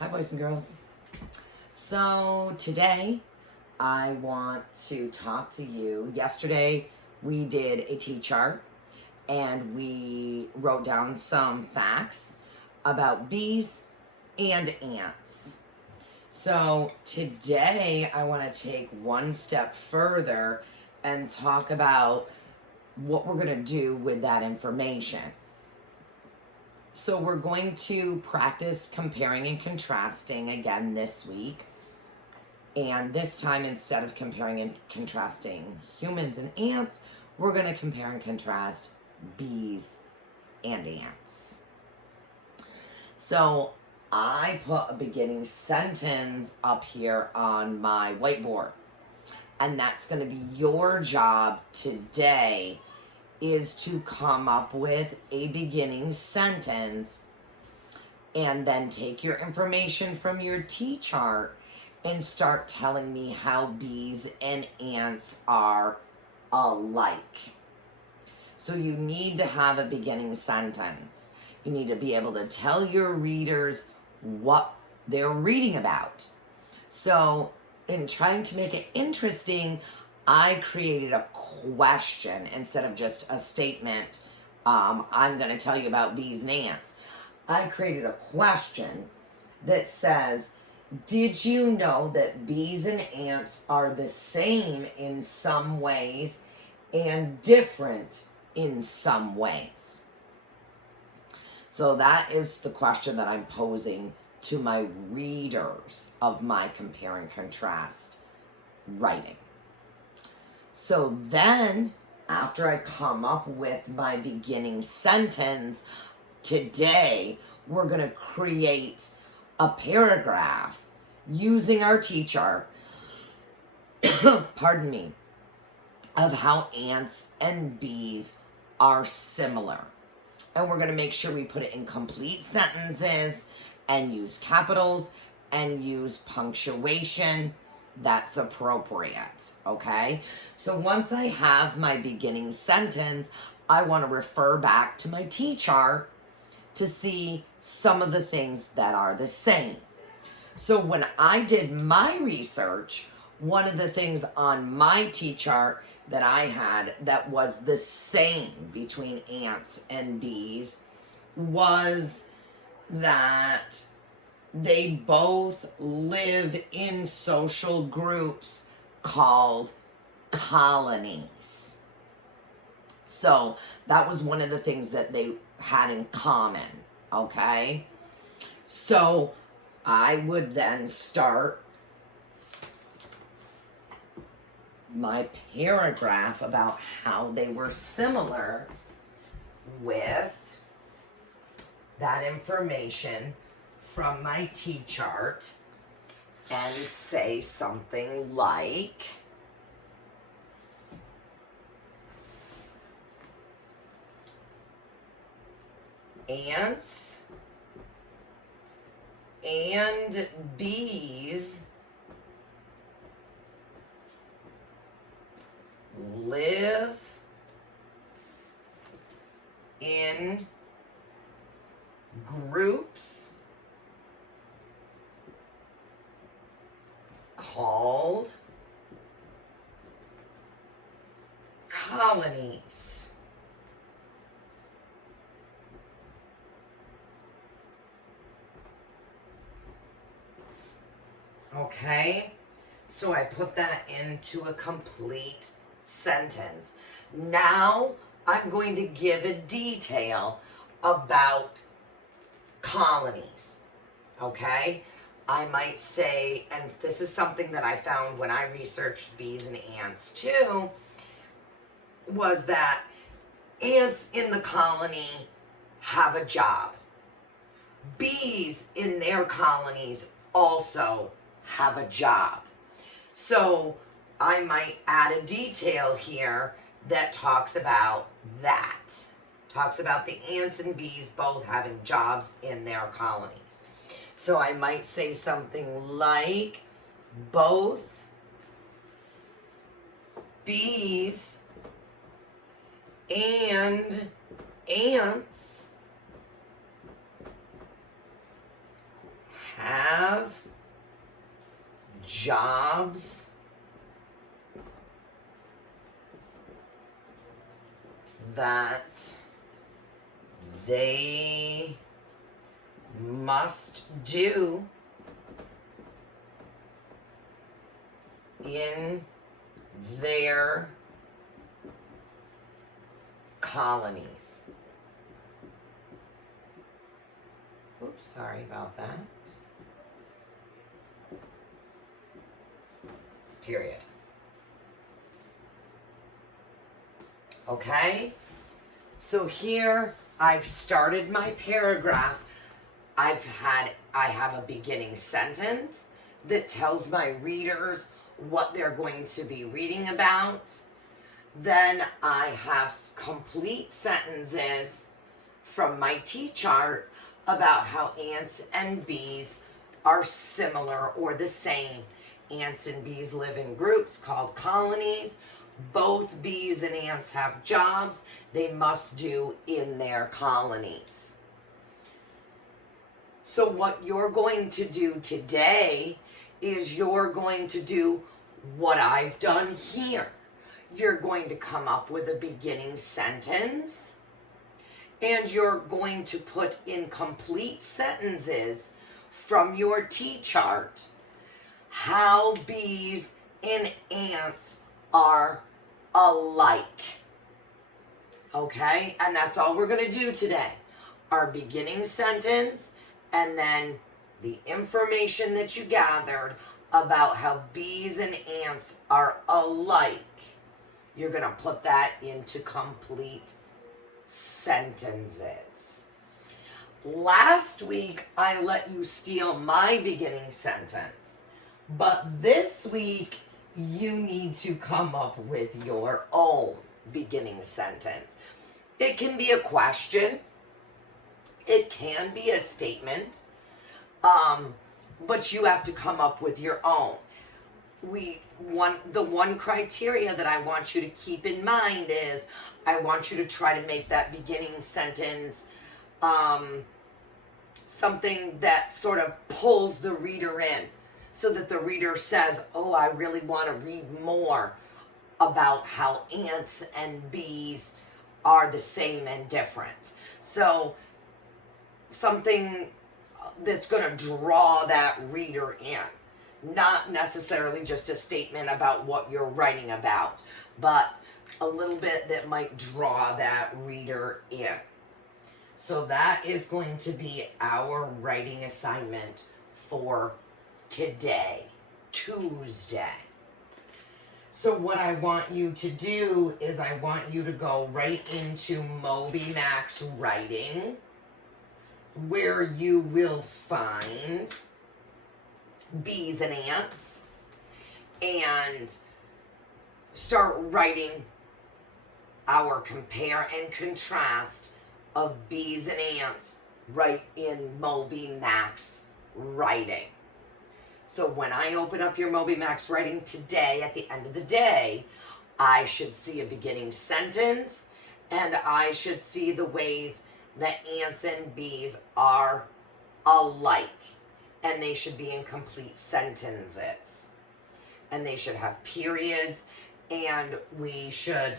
Hi, boys and girls. So today I want to talk to you. Yesterday we did a T-chart and we wrote down some facts about bees and ants. So today I want to take one step further and talk about what we're going to do with that information. So we're going to practice comparing and contrasting again this week. And this time, instead of comparing and contrasting humans and ants, we're going to compare and contrast bees and ants. So I put a beginning sentence up here on my whiteboard. And that's going to be your job today, is to come up with a beginning sentence and then take your information from your T-chart and start telling me how bees and ants are alike. So you need to have a beginning sentence. You need to be able to tell your readers what they're reading about. So in trying to make it interesting, I created a question instead of just a statement. I'm going to tell you about bees and ants. I created a question that says, did you know that bees and ants are the same in some ways and different in some ways? So that is the question that I'm posing to my readers of my compare and contrast writing. So then, after I come up with my beginning sentence, today we're going to create a paragraph using our T-chart, pardon me, of how ants and bees are similar. And we're going to make sure we put it in complete sentences and use capitals and use punctuation that's appropriate, okay? So once I have my beginning sentence, I want to refer back to my T-chart to see some of the things that are the same. So when I did my research, one of the things on my T-chart that I had that was the same between ants and bees was that they both live in social groups called colonies. So that was one of the things that they had in common, okay? So I would then start my paragraph about how they were similar with that information from my T-chart and say something like, ants and bees live in groups called colonies. Okay, so I put that into a complete sentence. Now I'm going to give a detail about colonies, okay? I might say, and this is something that I found when I researched bees and ants too, was that ants in the colony have a job. Bees in their colonies also have a job. So I might add a detail here that talks about that. Talks about the ants and bees both having jobs in their colonies. So I might say something like, both bees and ants have jobs that they must do in their colonies. Oops, sorry about that. Period. Okay? So here I've started my paragraph. I have a beginning sentence that tells my readers what they're going to be reading about. Then I have complete sentences from my T-chart about how ants and bees are similar or the same. Ants and bees live in groups called colonies. Both bees and ants have jobs they must do in their colonies. So what you're going to do today is you're going to do what I've done here. You're going to come up with a beginning sentence, and you're going to put in complete sentences from your T-chart how bees and ants are alike. Okay? And that's all we're going to do today. Our beginning sentence, and then the information that you gathered about how bees and ants are alike. You're going to put that into complete sentences. Last week, I let you steal my beginning sentence. But this week, you need to come up with your own beginning sentence. It can be a question. It can be a statement. But you have to come up with your own. The one criteria that I want you to keep in mind is I want you to try to make that beginning sentence something that sort of pulls the reader in, so that the reader says, oh, I really want to read more about how ants and bees are the same and different. So something that's going to draw that reader in. Not necessarily just a statement about what you're writing about, but a little bit that might draw that reader in. So that is going to be our writing assignment for today, Tuesday. So what I want you to do is I want you to go right into MobyMax Writing, where you will find bees and ants, and start writing our compare and contrast of bees and ants right in MobyMax Writing. So when I open up your MobyMax Writing today, at the end of the day, I should see a beginning sentence, and I should see the ways that ants and bees are alike. And they should be in complete sentences. And they should have periods. And we should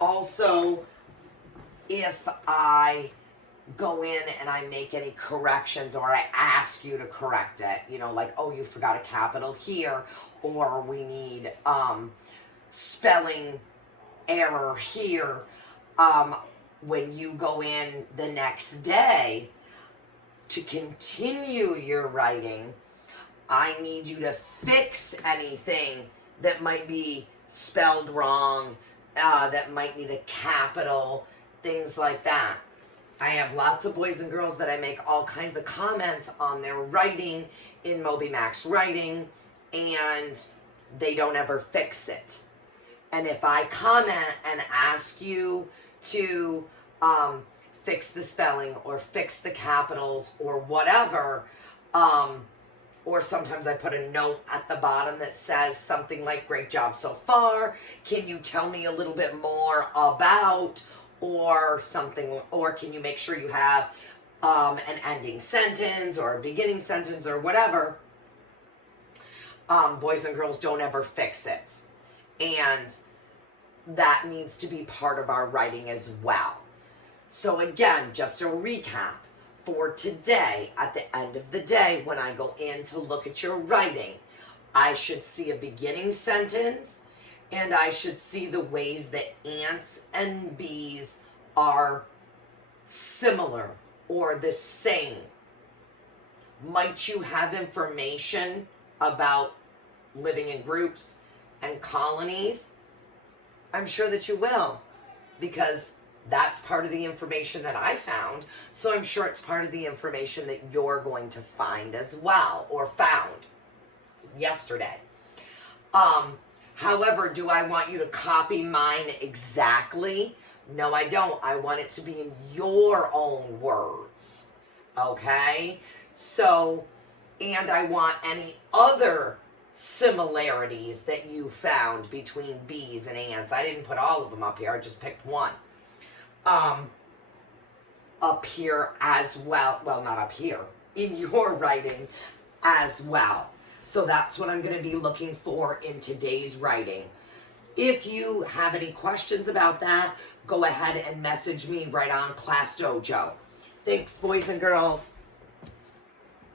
also, if I go in and I make any corrections, or I ask you to correct it, you know, like, oh, you forgot a capital here, or we need spelling error here, when you go in the next day to continue your writing, I need you to fix anything that might be spelled wrong, that might need a capital, things like that. I have lots of boys and girls that I make all kinds of comments on their writing in MobyMax Writing, and they don't ever fix it. And if I comment and ask you to fix the spelling or fix the capitals or whatever, or sometimes I put a note at the bottom that says something like, great job so far, can you tell me a little bit more about, or something, or can you make sure you have an ending sentence or a beginning sentence or whatever. Boys and girls don't ever fix it. And that needs to be part of our writing as well. So again, just a recap for today. At the end of the day, when I go in to look at your writing, I should see a beginning sentence, and I should see the ways that ants and bees are similar or the same. Might you have information about living in groups and colonies? I'm sure that you will, because that's part of the information that I found. So I'm sure it's part of the information that you're going to find as well, or found yesterday. However, do I want you to copy mine exactly? No, I don't. I want it to be in your own words. Okay? So, and I want any other similarities that you found between bees and ants. I didn't put all of them up here. I just picked one. Up here as well. Well, not up here. In your writing as well. So that's what I'm going to be looking for in today's writing. If you have any questions about that, go ahead and message me right on Class Dojo. Thanks, boys and girls.